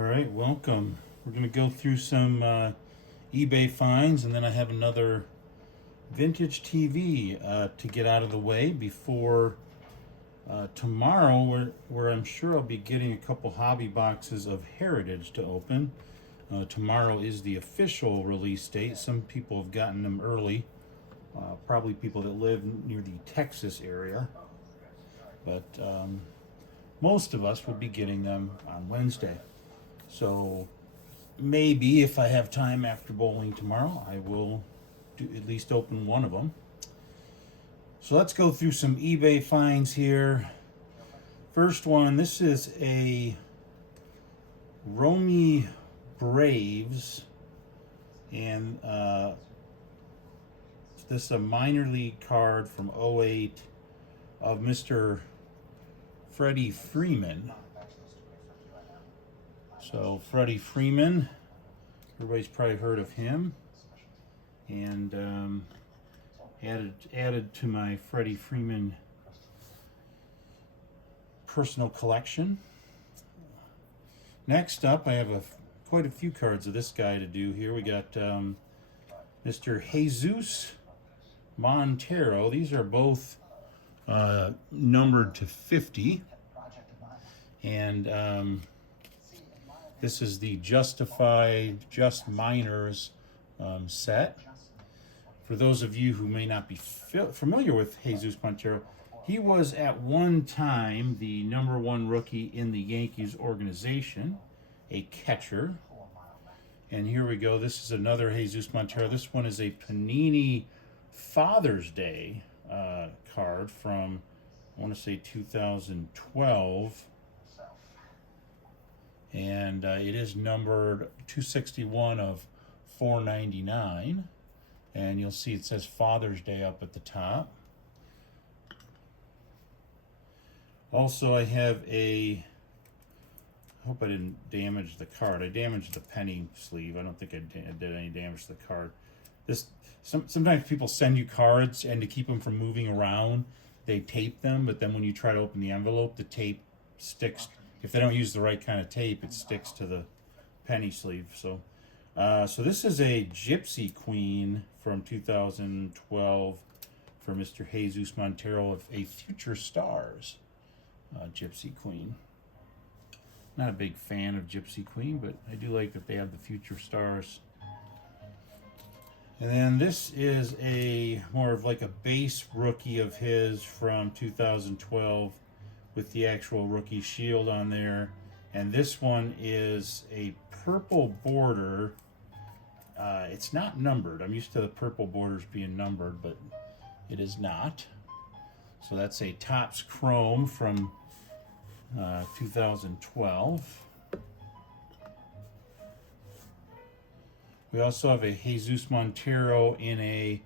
All right, welcome. We're going to go through some eBay finds, and then I have another vintage TV to get out of the way before tomorrow, where I'm sure I'll be getting a couple hobby boxes of Heritage to open. Tomorrow is the official release date. Some people have gotten them early, probably people that live near the Texas area, but most of us will be getting them on Wednesday. So maybe if I have time after bowling tomorrow, I will at least open one of them. So let's go through some eBay finds here. First one, this is a Romy Braves, and this is a minor league card from '08 of Mr. Freddie Freeman. So Freddie Freeman, everybody's probably heard of him, and added to my Freddie Freeman personal collection. Next up, I have quite a few cards of this guy to do here. We got Mr. Jesus Montero. These are both numbered to 50, and this is the Justified Just Minors set. For those of you who may not be familiar with Jesus Montero, he was at one time the #1 rookie in the Yankees organization, a catcher. And here we go. This is another Jesus Montero. This one is a Panini Father's Day card from, I want to say, 2012. And it is numbered 261 of 499. And you'll see it says Father's Day up at the top. Also, I have I hope I didn't damage the card. I damaged the penny sleeve. I don't think I did any damage to the card. Sometimes people send you cards, and to keep them from moving around, they tape them, but then when you try to open the envelope, the tape sticks. If they don't use the right kind of tape, it sticks to the penny sleeve. So this is a Gypsy Queen from 2012 for Mr. Jesus Montero of a Future Stars Gypsy Queen. Not a big fan of Gypsy Queen, but I do like that they have the Future Stars. And then this is more of like a base rookie of his from 2012 with the actual rookie shield on there. And this one is a purple border. It's not numbered. I'm used to the purple borders being numbered, but it is not. So that's a Topps Chrome from 2012. We also have a Jesus Montero in a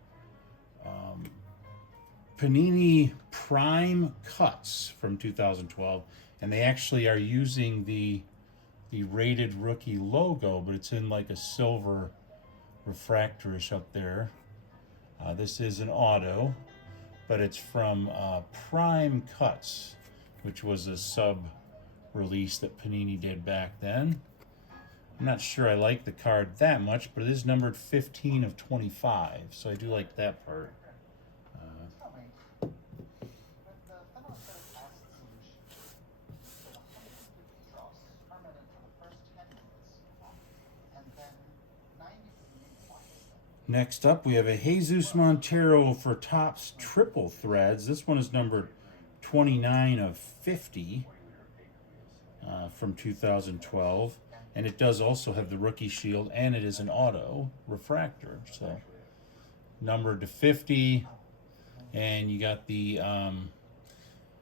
Panini Prime Cuts from 2012, and they actually are using the rated rookie logo, but it's in like a silver refractorish up there. This is an auto, but it's from Prime Cuts, which was a sub release that Panini did back then. I'm not sure I like the card that much, but it is numbered 15 of 25, so I do like that part. Next up, we have a Jesus Montero for Topps Triple Threads. This one is numbered 29 of 50 from 2012. And it does also have the rookie shield, and it is an auto refractor. So numbered to 50. And you got the,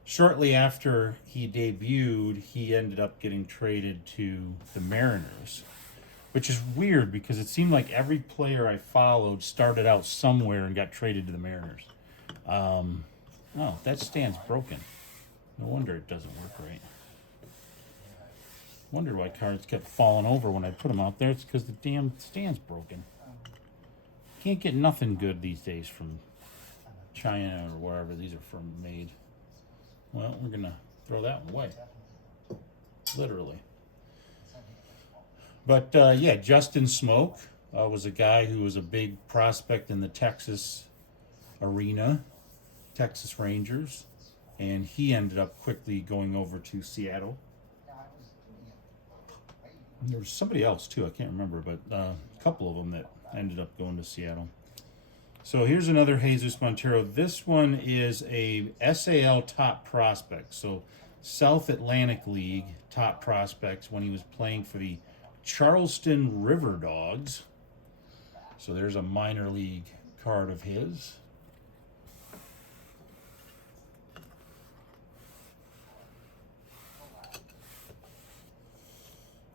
shortly after he debuted, he ended up getting traded to the Mariners, which is weird because it seemed like every player I followed started out somewhere and got traded to the Mariners. Oh, that stand's broken. No wonder it doesn't work right. Wondered why cards kept falling over when I put them out there. It's because the damn stand's broken. Can't get nothing good these days from China or wherever these are from made. Well, we're gonna throw that one away. Literally. But yeah, Justin Smoke was a guy who was a big prospect in the Texas arena, Texas Rangers, and he ended up quickly going over to Seattle. There was somebody else too, I can't remember, but a couple of them that ended up going to Seattle. So here's another Jesus Montero. This one is a SAL top prospect. So South Atlantic League top prospects when he was playing for the Charleston River Dogs. So there's a minor league card of his.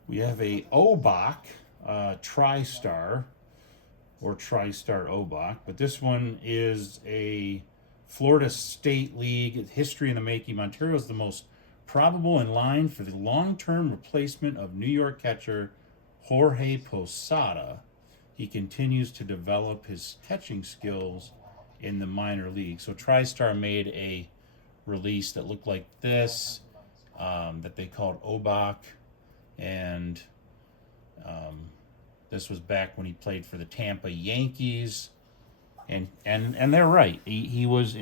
We have a Obach TriStar or TriStar Obach, but this one is a Florida State League history in the making. Montero is the most probable in line for the long-term replacement of New York catcher Jorge Posada. He continues to develop his catching skills in the minor league. So TriStar made a release that looked like this, that they called Obach, and this was back when he played for the Tampa Yankees, and they're right. He was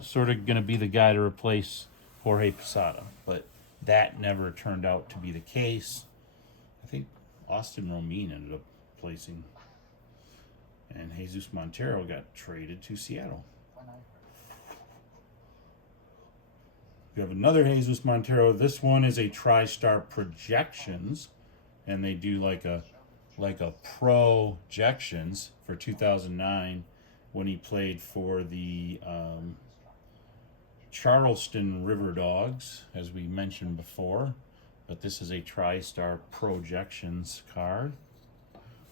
sort of going to be the guy to replace Jorge Posada, but that never turned out to be the case. I think Austin Romine ended up placing, and Jesus Montero got traded to Seattle. We have another Jesus Montero. This one is a TriStar Projections, and they do like a projections for 2009 when he played for the Charleston River Dogs, as we mentioned before. But this is a TriStar Projections card.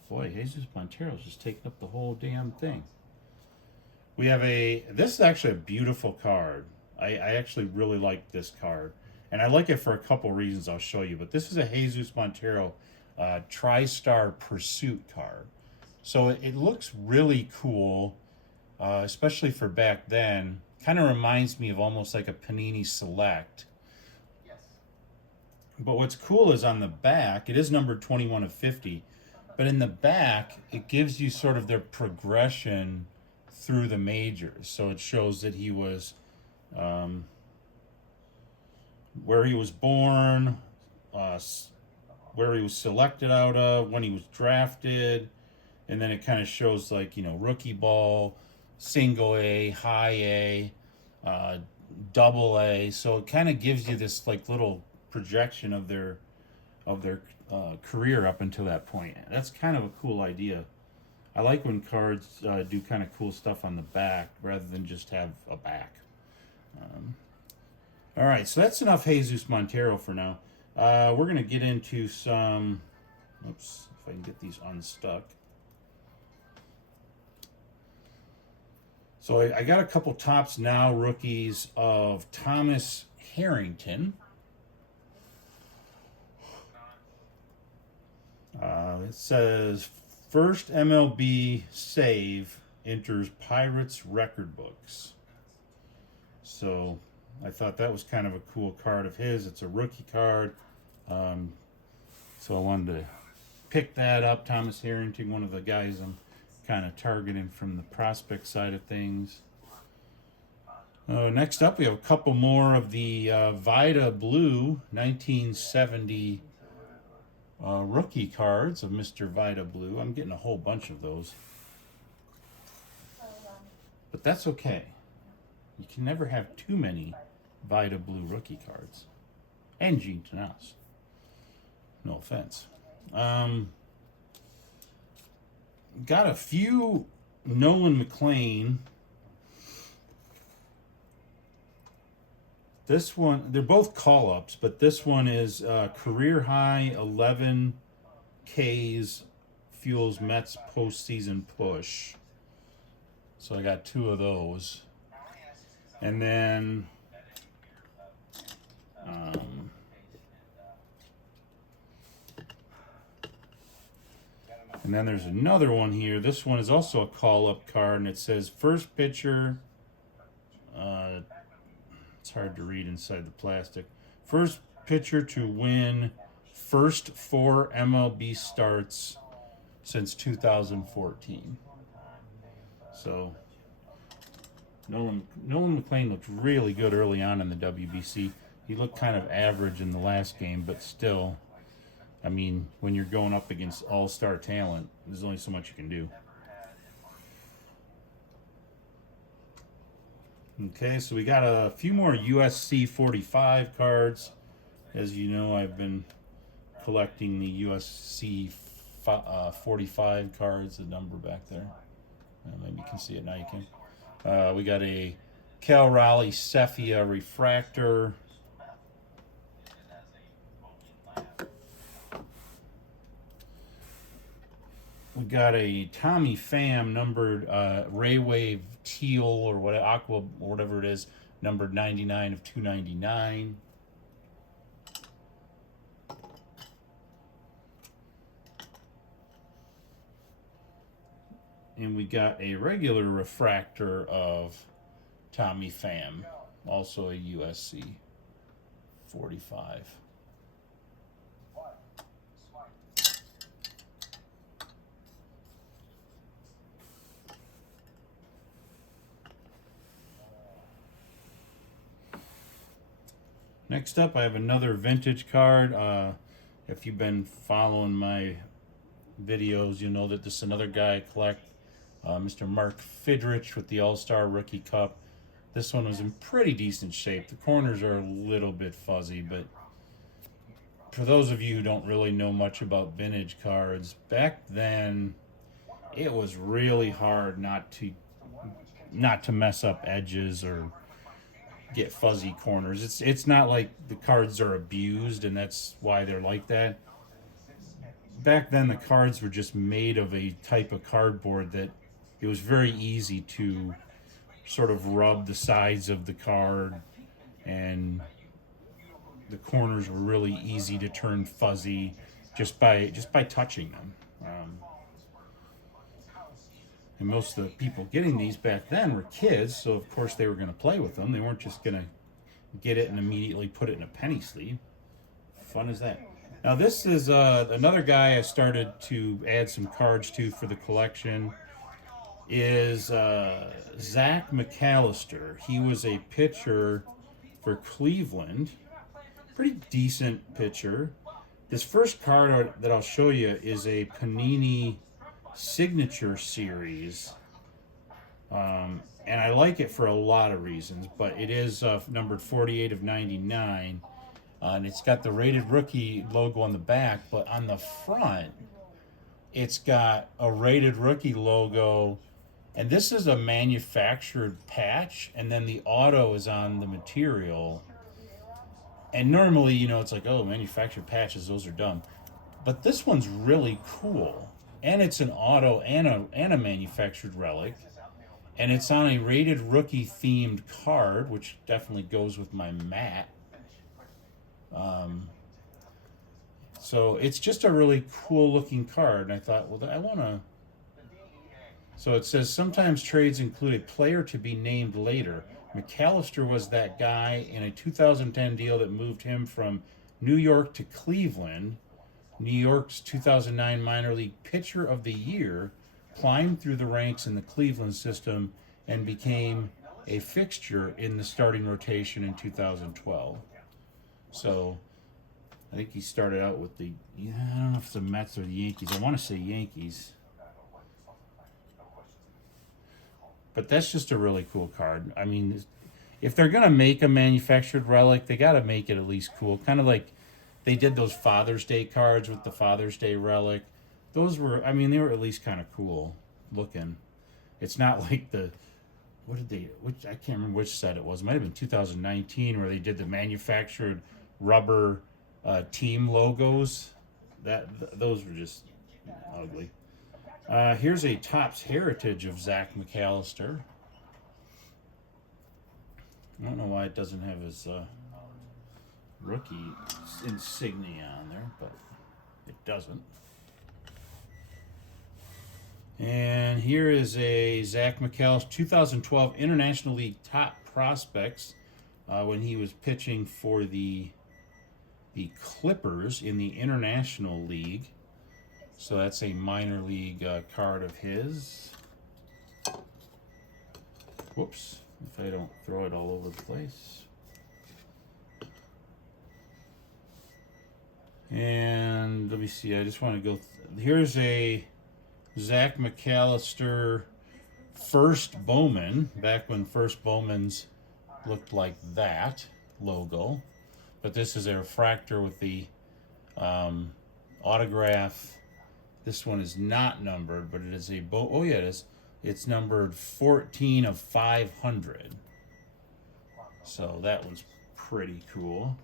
Boy, Jesus Montero's just taking up the whole damn thing. We have this is actually a beautiful card. I actually really like this card. And I like it for a couple reasons I'll show you. But this is a Jesus Montero TriStar Pursuit card. So it looks really cool, especially for back then. Kind of reminds me of almost like a Panini Select. But what's cool is on the back, it is numbered 21 of 50. But in the back, it gives you sort of their progression through the majors. So it shows that he was where he was born, where he was selected out of, when he was drafted, and then it kind of shows like, rookie ball, single A, high A, double A. So it kind of gives you this like little projection of their career up until that point. That's kind of a cool idea. I like when cards do kind of cool stuff on the back rather than just have a back. All right, so that's enough Jesus Montero for now. We're going to get into some... Oops, if I can get these unstuck. So I got a couple Topps Now rookies of Thomas Harrington. It says, first MLB save enters Pirates record books. So I thought that was kind of a cool card of his. It's a rookie card. So I wanted to pick that up. Thomas Harrington, one of the guys I'm kind of targeting from the prospect side of things. Next up, we have a couple more of the Vida Blue 1970 rookie cards of Mr. Vida Blue. I'm getting a whole bunch of those. But that's okay. You can never have too many Vida Blue rookie cards. And Gene Tenace. No offense. Got a few Nolan McLean. This one, they're both call-ups, but this one is career high 11 Ks fuels Mets postseason push. So I got two of those. And then there's another one here. This one is also a call-up card, and it says first pitcher. It's hard to read inside the plastic. First pitcher to win first 4 MLB starts since 2014. So Nolan McLean looked really good early on in the WBC. He looked kind of average in the last game, but still, I mean, when you're going up against all-star talent, there's only so much you can do. Okay, so we got a few more USC 45 cards. As you know, I've been collecting the USC 45 cards, the number back there. Maybe you can see it now, you can. We got a Cal Raleigh Cephia refractor. We got a Tommy Pham numbered Ray Wave Teal or what, Aqua or whatever it is, numbered 99 of 299. And we got a regular refractor of Tommy Pham, also a USC 45. Next up, I have another vintage card. If you've been following my videos, you'll know that this is another guy I collect, Mr. Mark Fidrich with the All-Star Rookie Cup. This one was in pretty decent shape. The corners are a little bit fuzzy, but for those of you who don't really know much about vintage cards, back then it was really hard not to mess up edges or get fuzzy corners. It's not like the cards are abused and that's why they're like that. Back then the cards were just made of a type of cardboard that it was very easy to sort of rub the sides of the card, and the corners were really easy to turn fuzzy just by touching them. And most of the people getting these back then were kids, so of course they were going to play with them. They weren't just going to get it and immediately put it in a penny sleeve. Fun as that. Now this is another guy I started to add some cards to for the collection. Is Zach McAllister. He was a pitcher for Cleveland. Pretty decent pitcher. This first card that I'll show you is a Panini Signature Series. And I like it for a lot of reasons, but it is numbered 48 of 99. And it's got the Rated Rookie logo on the back, but on the front, it's got a Rated Rookie logo. And this is a manufactured patch, and then the auto is on the material. And normally, you know, it's like, oh, manufactured patches, those are dumb. But this one's really cool. And it's an auto and a manufactured relic. And it's on a Rated Rookie themed card, which definitely goes with my mat. So it's just a really cool looking card. And I thought, well, I want to... So it says, sometimes trades include a player to be named later. McAllister was that guy in a 2010 deal that moved him from New York to Cleveland. New York's 2009 minor league pitcher of the year, climbed through the ranks in the Cleveland system and became a fixture in the starting rotation in 2012. So I think he started out with I don't know if it's the Mets or the Yankees. I want to say Yankees. But that's just a really cool card. I mean, if they're going to make a manufactured relic, they got to make it at least cool. Kind of like they did those Father's Day cards with the Father's Day relic. Those were, I mean, they were at least kind of cool looking. It's not like I can't remember which set it was. It might have been 2019 where they did the manufactured rubber team logos. Those were just ugly. Here's a Topps Heritage of Zach McAllister. I don't know why it doesn't have his rookie insignia on there, but it doesn't. And here is a Zach McAllister 2012 International League Top Prospects when he was pitching for the the Clippers in the International League. So that's a minor league card of his. Whoops, if I don't throw it all over the place. And let me see, I just want to go. Here's a Zach McAllister first Bowman, back when first Bowmans looked like that logo. But this is a refractor with the autograph. This one is not numbered, but it is a oh yeah, it is. It's numbered 14 of 500. So that one's pretty cool.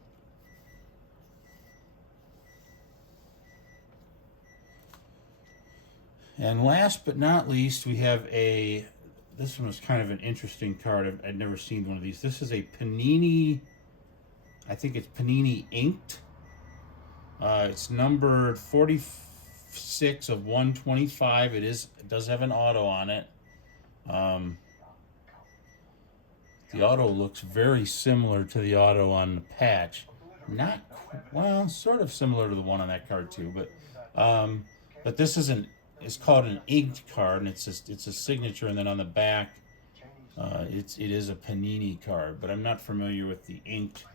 And last but not least, we have this one was kind of an interesting card. I'd never seen one of these. This is a Panini, I think it's Panini Inked. It's numbered 46 of 125. It does have an auto on it. The auto looks very similar to the auto on the patch. Not, well, sort of similar to the one on that card too, but this isn't. It's called an inked card, and it's a signature, and then on the back, it is a Panini card. But I'm not familiar with the inked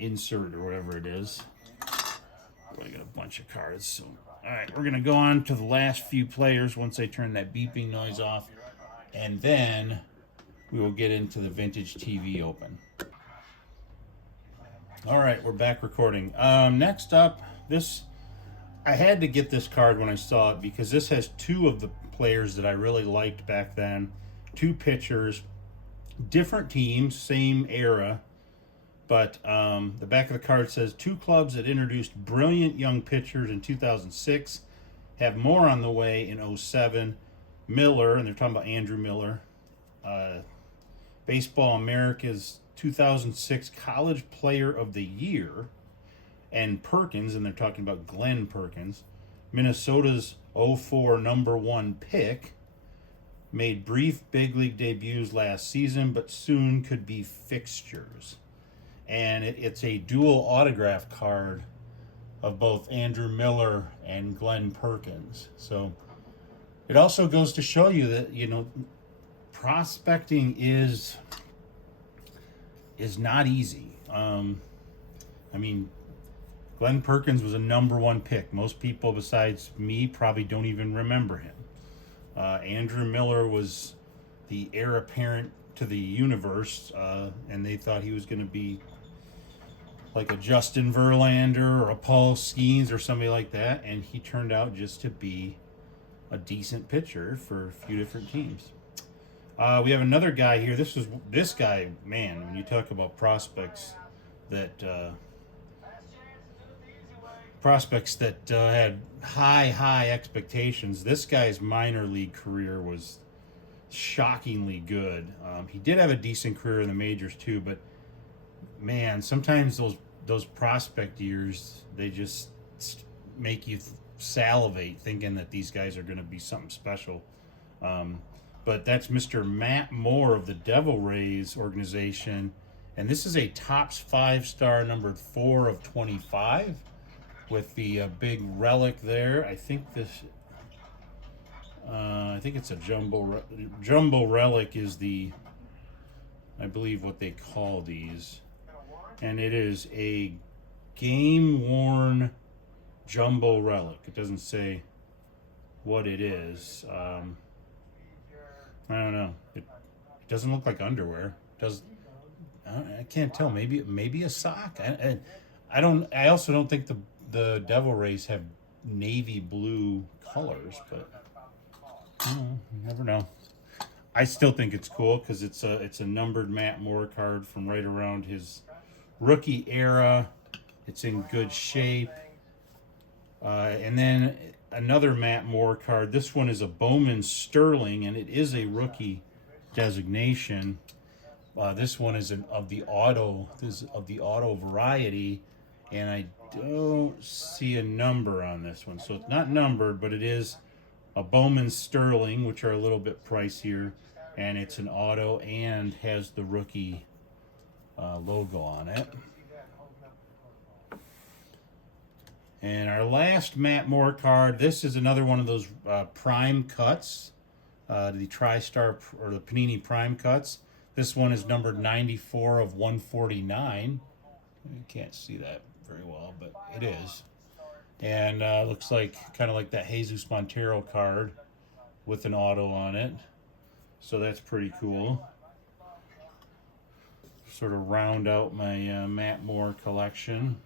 insert or whatever it is. I got a bunch of cards. So, all right, we're gonna go on to the last few players once I turn that beeping noise off, and then we will get into the Vintage TV Open. All right, we're back recording. Next up, I had to get this card when I saw it because this has two of the players that I really liked back then. Two pitchers, different teams, same era. But the back of the card says, two clubs that introduced brilliant young pitchers in 2006 have more on the way in 2007. Miller, and they're talking about Andrew Miller, Baseball America's 2006 College Player of the Year, and Perkins, and they're talking about Glenn Perkins, Minnesota's 04 #1 pick, made brief big league debuts last season, but soon could be fixtures. And it's a dual autograph card of both Andrew Miller and Glenn Perkins. So it also goes to show you that, prospecting is not easy. Glenn Perkins was a #1 pick. Most people besides me probably don't even remember him. Andrew Miller was the heir apparent to the universe, and they thought he was going to be like a Justin Verlander or a Paul Skeens or somebody like that, and he turned out just to be a decent pitcher for a few different teams. We have another guy here. This guy, man, when you talk about prospects that had high expectations, this guy's minor league career was shockingly good. He did have a decent career in the majors too, but man, sometimes those prospect years, they just make you salivate thinking that these guys are going to be something special. But that's Mr. Matt Moore of the Devil Rays organization, and this is a Topps 5-star numbered 4 of 25 with the big relic there. I think it's a jumbo relic is I believe what they call these, and it is a game-worn jumbo relic. It doesn't say what it is. I don't know. It doesn't look like underwear. I can't tell. Maybe a sock. I also don't think the Devil Rays have navy blue colors, but you never know. I still think it's cool because it's a numbered Matt Moore card from right around his rookie era. It's in good shape. And then another Matt Moore card. This one is a Bowman Sterling, and it is a rookie designation. This one is of the auto variety, and I don't see a number on this one. So it's not numbered, but it is a Bowman Sterling, which are a little bit pricier, and it's an auto and has the rookie logo on it. And our last Matt Moore card, this is another one of those prime cuts, the TriStar or the Panini Prime cuts. This one is numbered 94 of 149. You can't see that very well, but it is. And looks like kind of like that Jesus Montero card with an auto on it. So that's pretty cool. Sort of round out my Matt Moore collection.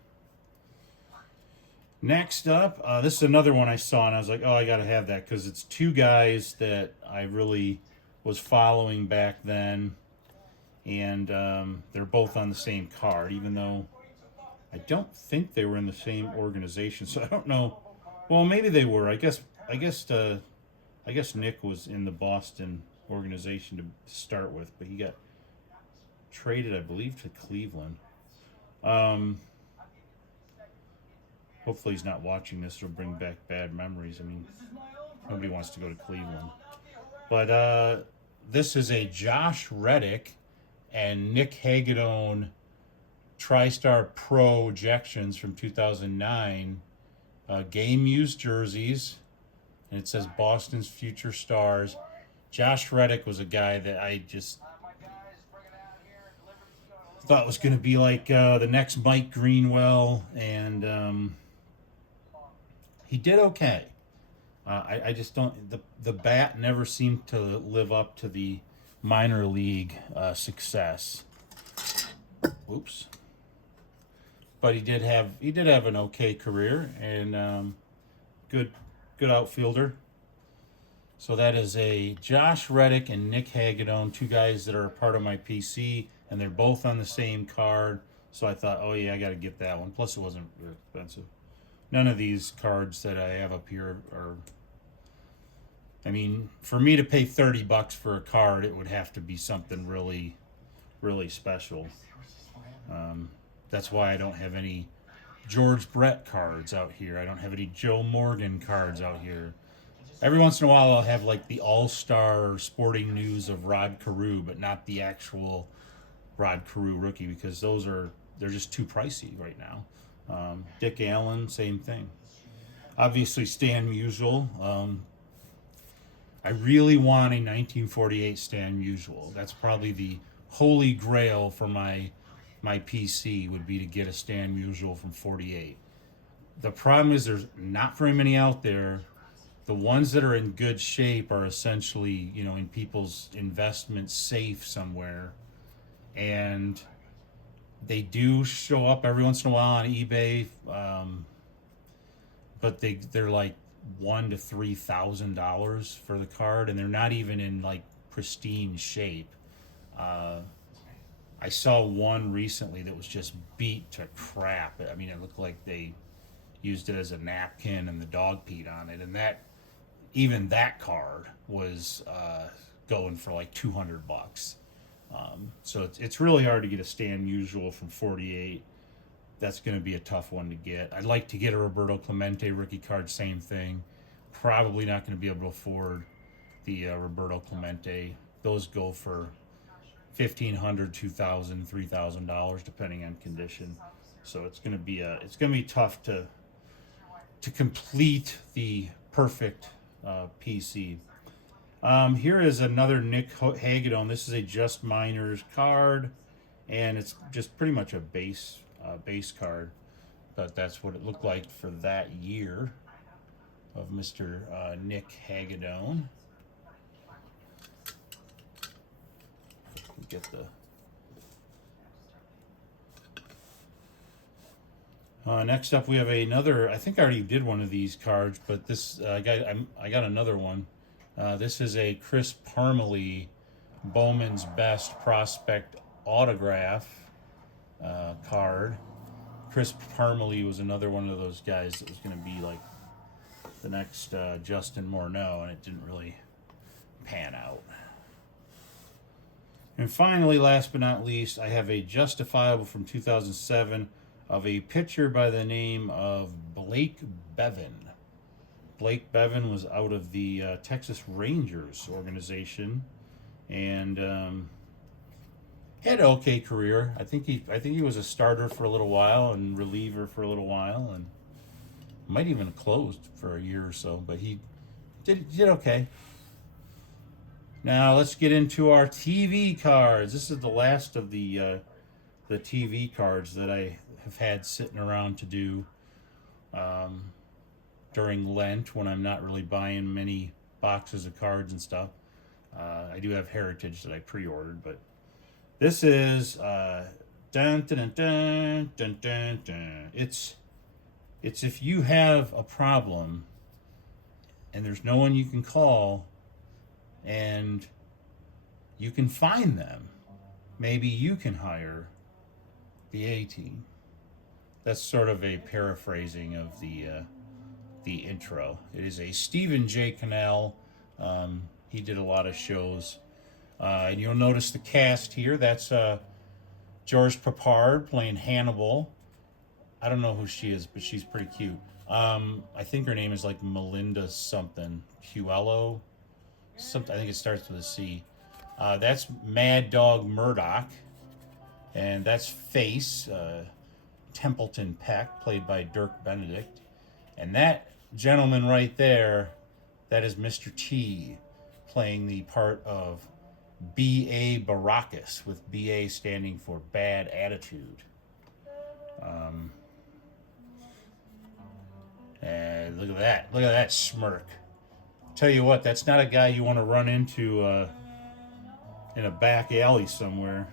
Next up, this is another one I saw, and I was like, oh, I got to have that because it's two guys that I really was following back then, and they're both on the same card, even though I don't think they were in the same organization, so I don't know. Well, maybe they were. I guess Nick was in the Boston organization to start with, but he got traded, I believe, to Cleveland. Hopefully he's not watching this. It'll bring back bad memories. I mean, nobody wants to go to Cleveland. But this is a Josh Reddick and Nick Hagedorn TriStar Pro ejections from 2009. Game used jerseys. And it says Boston's future stars. Josh Reddick was a guy that I just thought was going to be like the next Mike Greenwell, and he did okay. I just don't. The bat never seemed to live up to the minor league success. Oops. But he did have an okay career, and good outfielder. So that is a Josh Reddick and Nick Hagedorn, two guys that are a part of my PC, and they're both on the same card. So I thought, oh yeah, I got to get that one. Plus, it wasn't very expensive. None of these cards that I have up here are. I mean, for me to pay $30 for a card, it would have to be something really, really special. That's why I don't have any George Brett cards out here. I don't have any Joe Morgan cards out here. Every once in a while, I'll have like the All-Star Sporting News of Rod Carew, but not the actual Rod Carew rookie, because they're just too pricey right now. Dick Allen, same thing. Obviously, Stan Musial. I really want a 1948 Stan Musial. That's probably the holy grail for my PC, would be to get a Stan Musial from 48. The problem is there's not very many out there. The ones that are in good shape are essentially, in people's investment safe somewhere. And they do show up every once in a while on eBay, but they're like $1,000 to $3,000 for the card, and they're not even in like pristine shape. I saw one recently that was just beat to crap. I mean, it looked like they used it as a napkin and the dog peed on it, and that card was going for like $200. So it's really hard to get a Stan Musial from 48. That's going to be a tough one to get. I'd like to get a Roberto Clemente rookie card, same thing. Probably not going to be able to afford the Roberto Clemente. Those go for $1,500, $2,000, $3,000 depending on condition. So it's going to be tough to complete the perfect PC. Here is another Nick Hagedorn. This is a Just Minors card, and it's just pretty much a base card, but that's what it looked like for that year of Mr. Nick Hagedorn. Get the next up, we have another. I think I already did one of these cards, but this I got another one. This is a Chris Parmelee Bowman's Best Prospect Autograph card. Chris Parmelee was another one of those guys that was going to be like the next Justin Morneau, and it didn't really pan out. And finally, last but not least, I have a Justifiable from 2007 of a pitcher by the name of Blake Bevan. Blake Bevan was out of the Texas Rangers organization, and had an okay career. I think he was a starter for a little while and reliever for a little while, and Might even have closed for a year or so, but he did okay. Now let's get into our TV cards. This is the last of the TV cards that I have had sitting around to do during Lent when I'm not really buying many boxes of cards and stuff. I do have Heritage that I pre-ordered, but this is dun, dun, dun, dun, dun, dun. It's if you have a problem and there's no one you can call and you can find them, maybe you can hire the A-Team. That's sort of a paraphrasing of the intro. It is a Stephen J. Cannell. He did a lot of shows. And you'll notice the cast here. That's George Papard playing Hannibal. I don't know who she is, but she's pretty cute. I think her name is like Melinda something. Cuello? Something. I think it starts with a C. That's Mad Dog Murdoch. And that's Face, Templeton Peck, played by Dirk Benedict. And that gentleman right there, that is Mr. T, playing the part of B.A. Baracus, with B.A. standing for Bad Attitude. And look at that. Look at that smirk. Tell you what, that's not a guy you want to run into in a back alley somewhere.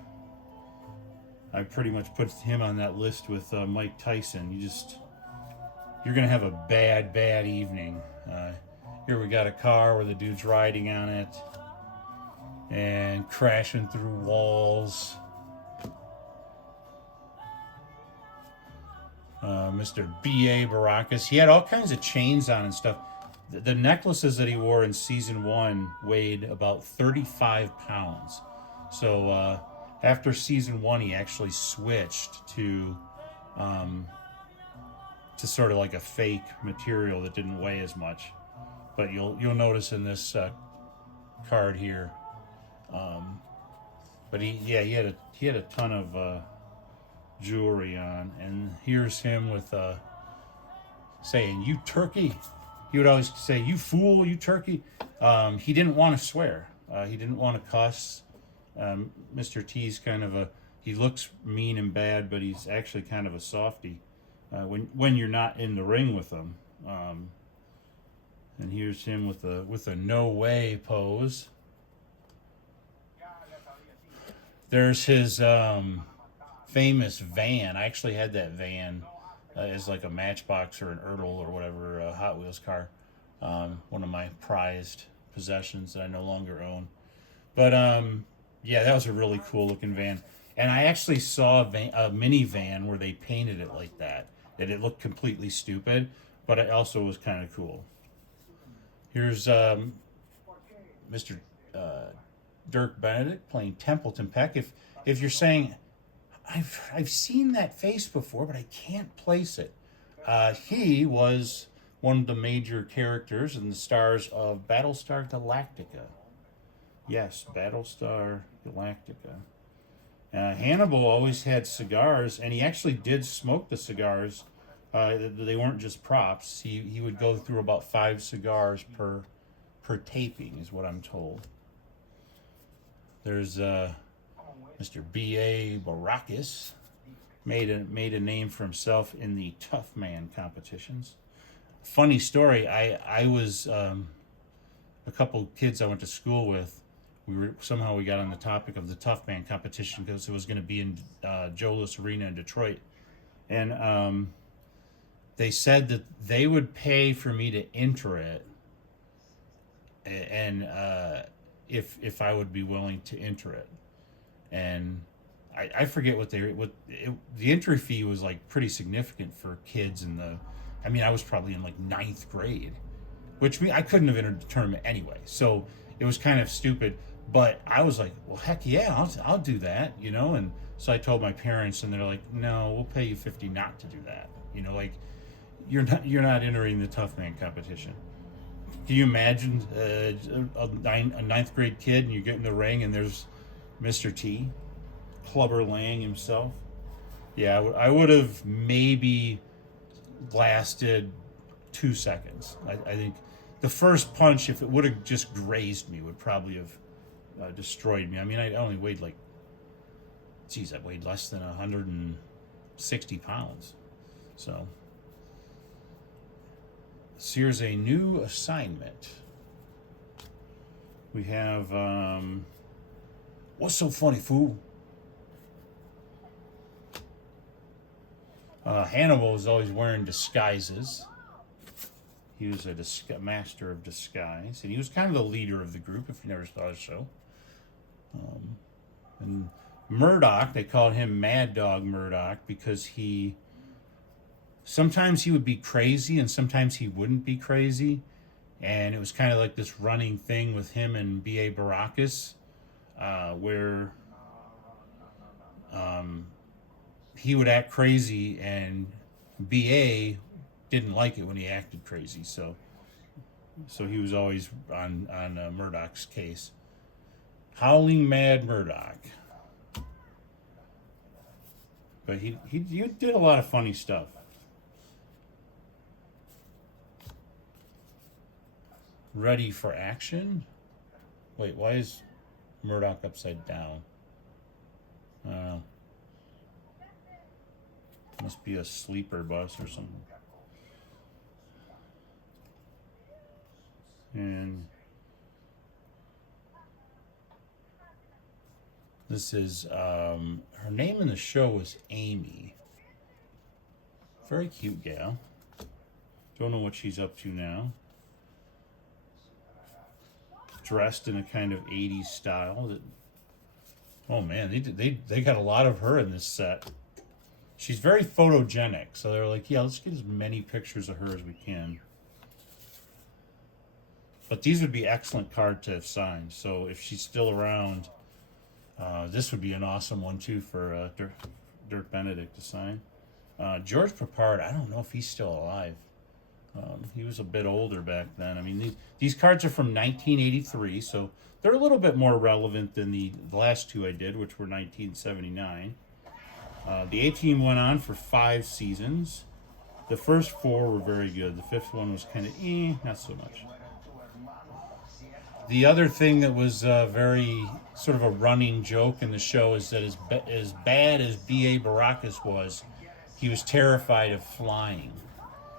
I pretty much put him on that list with Mike Tyson. You're going to have a bad evening. Here we got a car where the dude's riding on it and crashing through walls. Mr. B.A. Baracus. He had all kinds of chains on and stuff. The necklaces that he wore in season 1 weighed about 35 pounds. So after season 1, he actually switched to sort of like a fake material that didn't weigh as much. But you'll notice in this card here. But he had a ton of jewelry on, and here's him with saying "you turkey." He would always say "you fool, you turkey." He didn't want to swear. He didn't want to cuss. Mr. T's kind of he looks mean and bad, but he's actually kind of a softie when you're not in the ring with him. And here's him with a no way pose. There's his famous van. I actually had that van as like a Matchbox or an Ertl or whatever Hot Wheels car. One of my prized possessions that I no longer own. But yeah, that was a really cool looking van. And I actually saw a minivan where they painted it like that. That it looked completely stupid, but it also was kind of cool. Here's Mr. Dirk Benedict playing Templeton Peck. If you're saying, I've seen that face before, but I can't place it. He was one of the major characters and the stars of Battlestar Galactica. Yes, Battlestar Galactica. Hannibal always had cigars, and he actually did smoke the cigars. They weren't just props. He would go through about 5 cigars per taping, is what I'm told. There's Mr. B.A. Baracus, made a name for himself in the Tough Man competitions. Funny story, I was a couple kids I went to school with. We got on the topic of the Tough Man competition because it was going to be in Joe Louis Arena in Detroit, and they said that they would pay for me to enter it, and if I would be willing to enter it, and I forget the entry fee was like pretty significant for kids I was probably in like 9th grade, which I couldn't have entered the tournament anyway, so it was kind of stupid. But I was like, well, heck yeah, I'll do that, and so I told my parents, and they're like, no, we'll pay you $50 not to do that, like you're not entering the Tough Man competition. Can you imagine a 9th grade kid and you get in the ring and there's Mr. T, Clubber Lang himself? Yeah, I would have maybe lasted 2 seconds. I think the first punch, if it would have just grazed me, would probably have destroyed me. I mean, I only weighed like, geez, I weighed less than 160 pounds. So here's a new assignment. We have, what's so funny, fool? Hannibal was always wearing disguises. He was a master of disguise, and he was kind of the leader of the group, if you never saw the show. And Murdoch, they called him Mad Dog Murdoch because sometimes he would be crazy and sometimes he wouldn't be crazy. And it was kind of like this running thing with him and B.A. Baracus, where he would act crazy and B.A. didn't like it when he acted crazy. So he was always on Murdoch's case. Howling Mad Murdoch. But he did a lot of funny stuff. Ready for action? Wait, why is Murdoch upside down? I don't know. Must be a sleeper bus or something. And this is, her name in the show was Amy. Very cute gal. Don't know what she's up to now. Dressed in a kind of 80s style. Oh man, they got a lot of her in this set. She's very photogenic, so they're like, yeah, let's get as many pictures of her as we can. But these would be excellent cards to have signed. So if she's still around, this would be an awesome one too for Dirk Benedict to sign. George Peppard, I don't know if he's still alive. He was a bit older back then. I mean, these cards are from 1983, so they're a little bit more relevant than the last two I did, which were 1979. The A-Team went on for 5 seasons. The first 4 were very good. The 5th one was kind of not so much. The other thing that was very sort of a running joke in the show is that as bad as B.A. Baracus was, he was terrified of flying.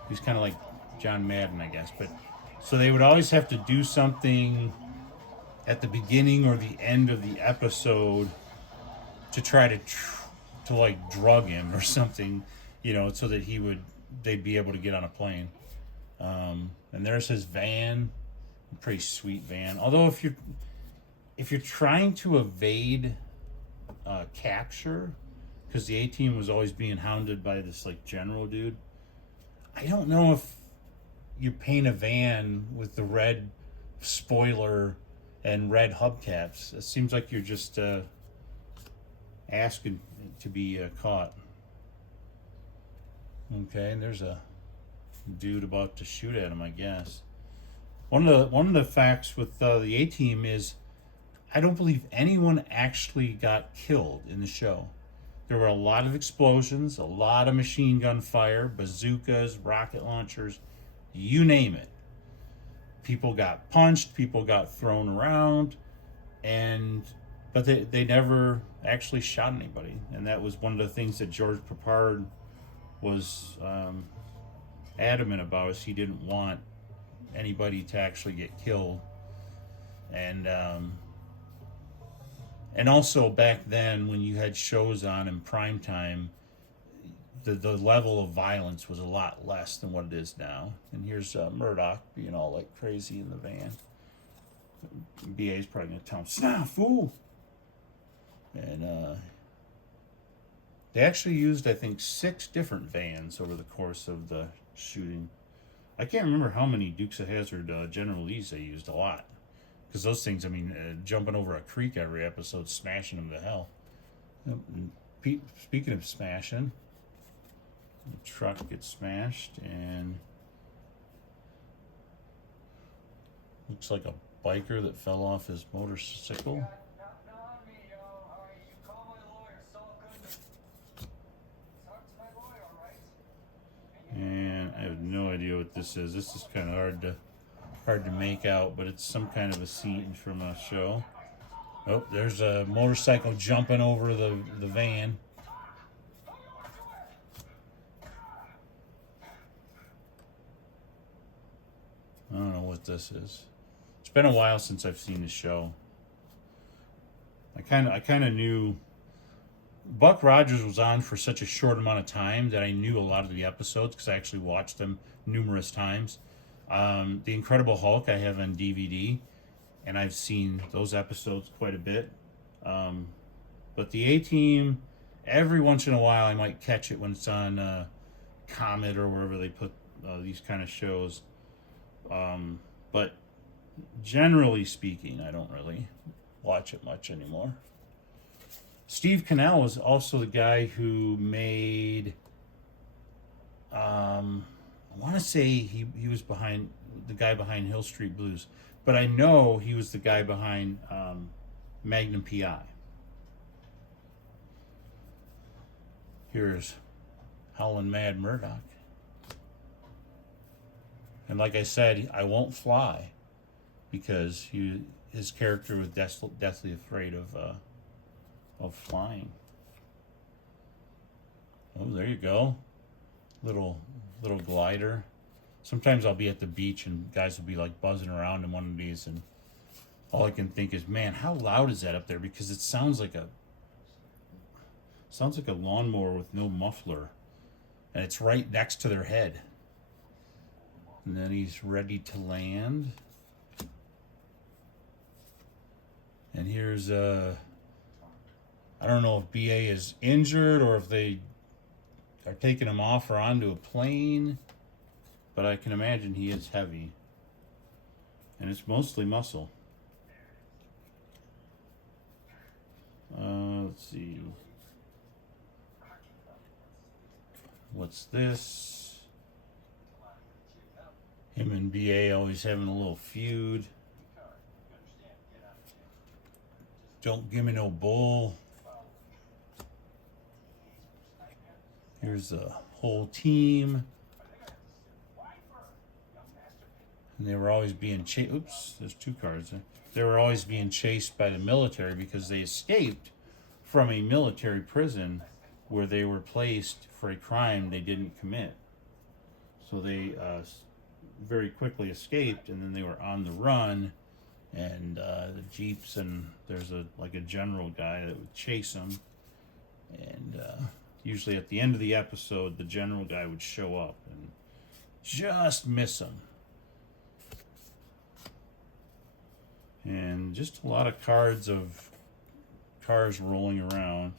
He was kind of like John Madden, I guess. But so they would always have to do something at the beginning or the end of the episode to try to like drug him or something, so that they'd be able to get on a plane. And there's his van, a pretty sweet van. Although if you're trying to evade capture, because the A-Team was always being hounded by this like general dude, I don't know if you paint a van with the red spoiler and red hubcaps. It seems like you're just asking to be caught. Okay, and there's a dude about to shoot at him, I guess. One of the facts with the A-Team is I don't believe anyone actually got killed in the show. There were a lot of explosions, a lot of machine gun fire, bazookas, rocket launchers, you name it. People got punched, people got thrown around, but they never actually shot anybody. And that was one of the things that George Peppard was adamant about, is he didn't want anybody to actually get killed. And also back then, when you had shows on in prime time, the level of violence was a lot less than what it is now. And here's Murdoch being all like crazy in the van. BA's probably gonna tell him, "Snap, fool!" And they actually used, I think, 6 different vans over the course of the shooting. I can't remember how many Dukes of Hazzard General Lees they used. A lot. Because those things, I mean, jumping over a creek every episode, smashing them to hell. Speaking of smashing, the truck gets smashed, and looks like a biker that fell off his motorcycle. And I have no idea what this is. This is kind of hard to make out, but it's some kind of a scene from a show. Oh, there's a motorcycle jumping over the van. I don't know what this is. It's been a while since I've seen the show. I kind of knew Buck Rogers was on for such a short amount of time that I knew a lot of the episodes because I actually watched them numerous times. The Incredible Hulk I have on DVD, and I've seen those episodes quite a bit. But the A-Team, every once in a while I might catch it when it's on Comet or wherever they put these kind of shows. But generally speaking, I don't really watch it much anymore. Steve Cannell was also the guy who made, I want to say he was behind, the guy behind Hill Street Blues, but I know he was the guy behind Magnum P.I. Here's Howlin' Mad Murdoch. And like I said, I won't fly because his character was deathly afraid of flying. Oh, there you go. Little glider. Sometimes I'll be at the beach and guys will be like buzzing around in one of these, and all I can think is, man, how loud is that up there? Because it sounds like a lawnmower with no muffler, and it's right next to their head. And then he's ready to land. And here's I don't know if BA is injured or if they are taking him off or onto a plane, but I can imagine he is heavy. And it's mostly muscle. Let's see. What's this? Him and BA always having a little feud. Don't give me no bull. Here's the whole team. And they were always being chased. Oops, there's two cards. They were always being chased by the military because they escaped from a military prison where they were placed for a crime they didn't commit. So they very quickly escaped, and then they were on the run, and the jeeps, and there's a general guy that would chase them, and usually at the end of the episode the general guy would show up and just miss them. And just a lot of cards of cars rolling around.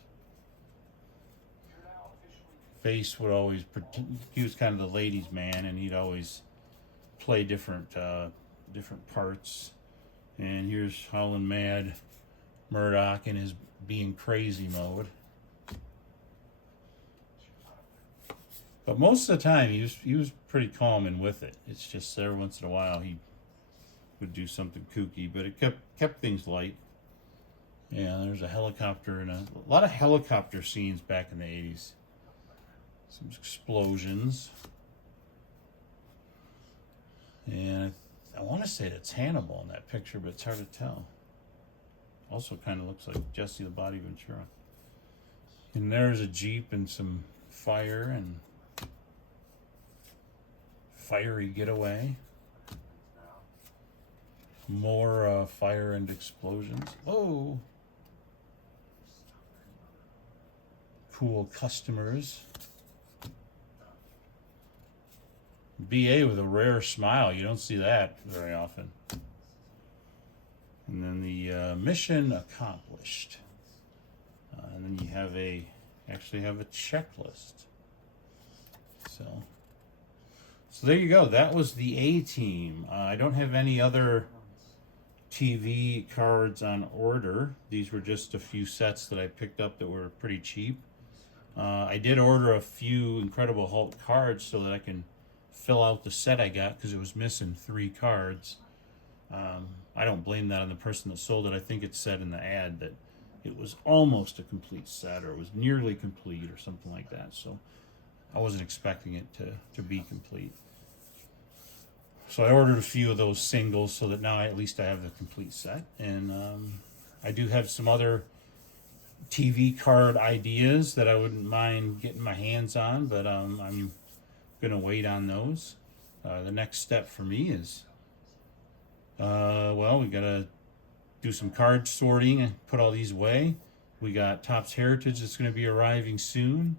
Face would always he was kind of the ladies' man, and he'd always play different parts. And here's Howlin' Mad Murdoch in his being crazy mode. But most of the time he was pretty calm and with it. It's just every once in a while he would do something kooky, but it kept things light. Yeah, there's a helicopter and a lot of helicopter scenes back in the 80s. Some explosions. And I want to say that's Hannibal in that picture, but it's hard to tell. Also kind of looks like Jesse the Body Ventura. And there's a Jeep and some fire and fiery getaway. More fire and explosions. Oh! Cool customers. BA with a rare smile. You don't see that very often. And then the mission accomplished. And then you actually have a checklist. So there you go. That was the A-Team. I don't have any other TV cards on order. These were just a few sets that I picked up that were pretty cheap. I did order a few Incredible Hulk cards so that I can fill out the set I got because it was missing 3 cards. I don't blame that on the person that sold it. I think it said in the ad that it was almost a complete set, or it was nearly complete or something like that. So I wasn't expecting it to be complete. So I ordered a few of those singles so that now at least I have the complete set. And I do have some other TV card ideas that I wouldn't mind getting my hands on, but I'm gonna wait on those. The next step for me is, well, we gotta do some card sorting and put all these away. We got Topps Heritage that's gonna be arriving soon,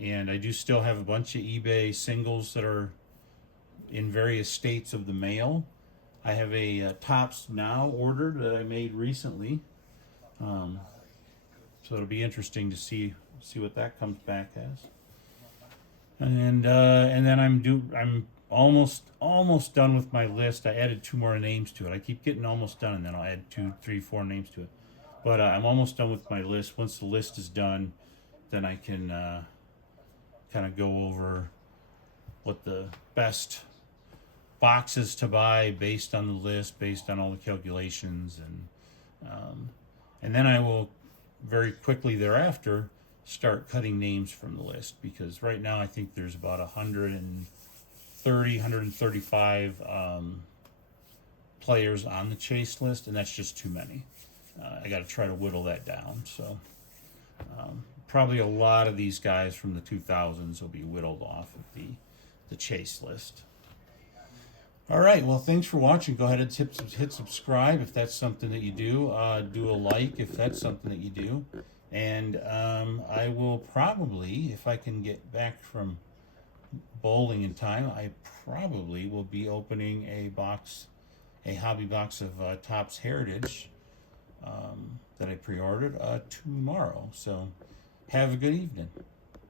and I do still have a bunch of eBay singles that are in various states of the mail. I have a Topps Now ordered that I made recently. So it'll be interesting to see what that comes back as. And then I'm almost done with my list. I added 2 more names to it. I keep getting almost done, and then I'll add 2, 3, 4 names to it. But I'm almost done with my list. Once the list is done, then I can kind of go over what the best boxes to buy based on the list, based on all the calculations, and then I will very quickly thereafter start cutting names from the list, because right now I think there's about 135 players on the chase list, and that's just too many. I got to try to whittle that down. So probably a lot of these guys from the 2000s will be whittled off of the chase list. All right, well, thanks for watching. Go ahead and hit subscribe if that's something that you do. Do a like if that's something that you do. And I will probably, if I can get back from bowling in time, I probably will be opening a hobby box of Topps Heritage that I pre-ordered tomorrow. So have a good evening.